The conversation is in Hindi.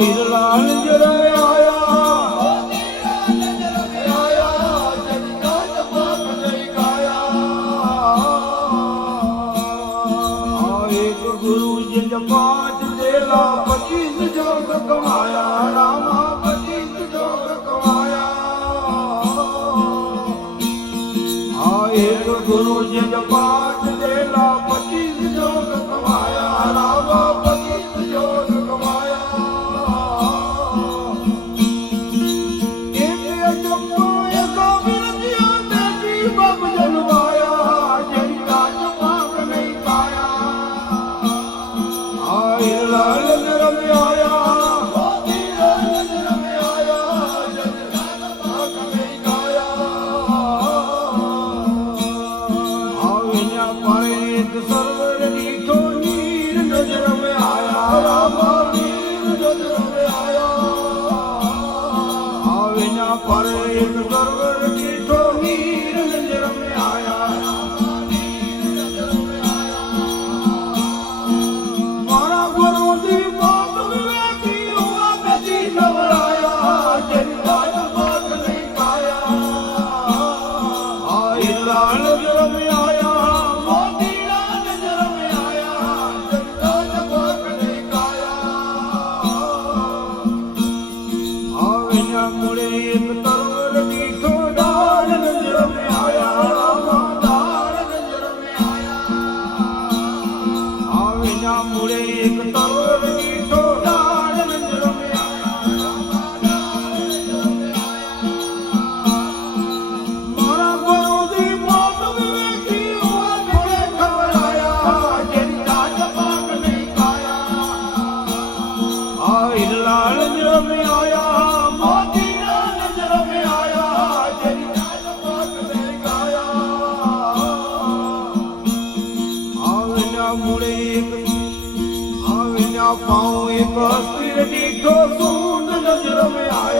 हीरलाल नजर में आया एक गुरु जी ने 5 देला 25 जोग कमाया रामा 25 जोग कमाया एक गुरु जी ने 5 देला 25 जोग कमाया रामा 25 जोग कमाया एक अजम्मा एक बिरतिया देवी बब जलवाया जय राज मांग नहीं पाया हीरलाल नजर में आया हीरलाल नजर में आया जय राज मांग नहीं पाया पर एक सरवर नीठो नीर नजर में आया रामा नीर नजर में आया पर एक सरवर नीठो नीर नजर में आया रामा नीर नजर में आया मारा गुरु जी बात विवेकी हुआ कदी नवराया जय राज बात नहीं पाया हीरलाल नजर में आया मुड़े एक तरवर नीठो डाल नजर में आया रामा डाल नजर में आया आविना मुड़े एक तरवर नीठो डाल नजर में आया रामा डाल नजर में आया मारा गुरु जी बात विवेकी हुआ थोड़े घबराया जय राज बाग नहीं पाया हीरलाल नजर में आया मुड़े एक आविना पाऊं एक अस्थिर नीठो सूंड नजर में आया